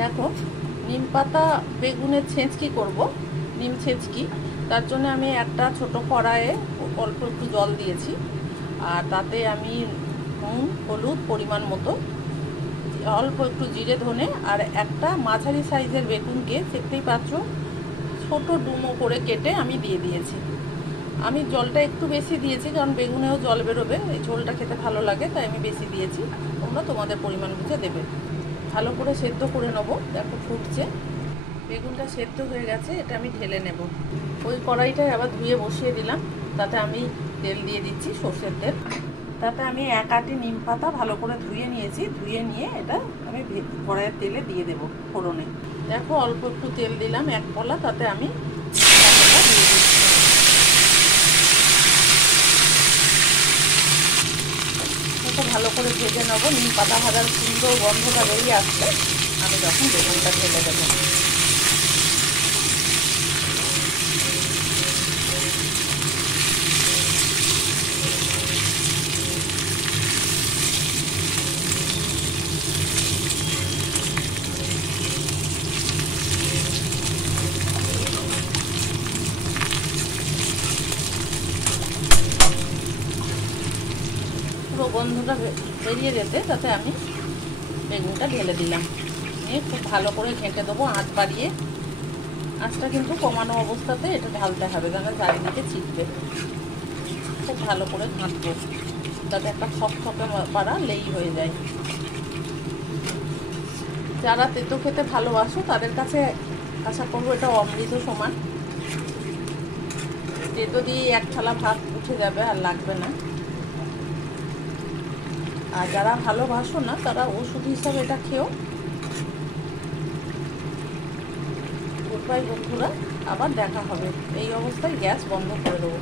দেখো, নিম পাতা বেগুনের ছেঁচকি করব, নিম ছেঁচকি। তার জন্য আমি একটা ছোট কড়াইয়ে অল্প একটু জল দিয়েছি, আর তাতে আমি নুন হলুদ পরিমাণ মতো, অল্প একটু জিরে ধনে, আর একটা মাঝারি সাইজের বেগুনকে দেখতেই পাচ্ছ ছোট ডুমো করে কেটে আমি দিয়ে দিয়েছি। আমি জলটা একটু বেশি দিয়েছি, কারণ বেগুনেও জল বেরোবে, এই ঝোলটা খেতে ভালো লাগে, তাই আমি বেশি দিয়েছি। তোমরা তোমাদের পরিমাণ বুঝে দেবে। ভালো করে সেদ্ধ করে নেবো। দেখো ফুটছে, বেগুনটা সেদ্ধ হয়ে গেছে, এটা আমি ঢেলে নেব। ওই কড়াইটায় আবার ধুয়ে বসিয়ে দিলাম, তাতে আমি তেল দিয়ে দিচ্ছি, সর্ষের তেল। তাতে আমি এক আটি নিম পাতা ভালো করে ধুয়ে নিয়েছি, ধুয়ে নিয়ে এটা আমি কড়াইয়ের তেলে দিয়ে দেবো ফোড়নে। দেখো অল্প একটু তেল দিলাম, এক পলা, তাতে আমি পাতাটা দিয়ে দিচ্ছি। এটা ভালো করে ভেজে নেবো। নিম পাতা ভাজার সুন্দর গন্ধটা বেরিয়ে আসছে, আমি তখন বেগুনটা ঢেলে দেবো। পুরো গন্ধটা বেরিয়ে যেতে তাতে আমি বেগুনটা ঢেলে দিলাম, নিয়ে খুব ভালো করে ঘেঁটে দেবো আঁচ বাড়িয়ে। আঁচটা কিন্তু কমানো অবস্থাতে এটা ঢালতে হবে, কারণ চারিদিকে ছিটবে। খুব ভালো করে ঘাঁটবো, যাতে একটা খপখপে পাড়া লেই হয়ে যায়। যারা তেতো খেতে ভালোবাসো তাদের কাছে আশা করবো এটা অমৃত সমান। তেতো দিয়ে এক থালা ভাত উঠে যাবে, আর লাগবে না। আর যারা ভালোবাসো না তারা ওষুধ হিসাবে এটা খেও। গুড বাই বন্ধুরা, আবার দেখা হবে। এই অবস্থায় গ্যাস বন্ধ করে দেবো।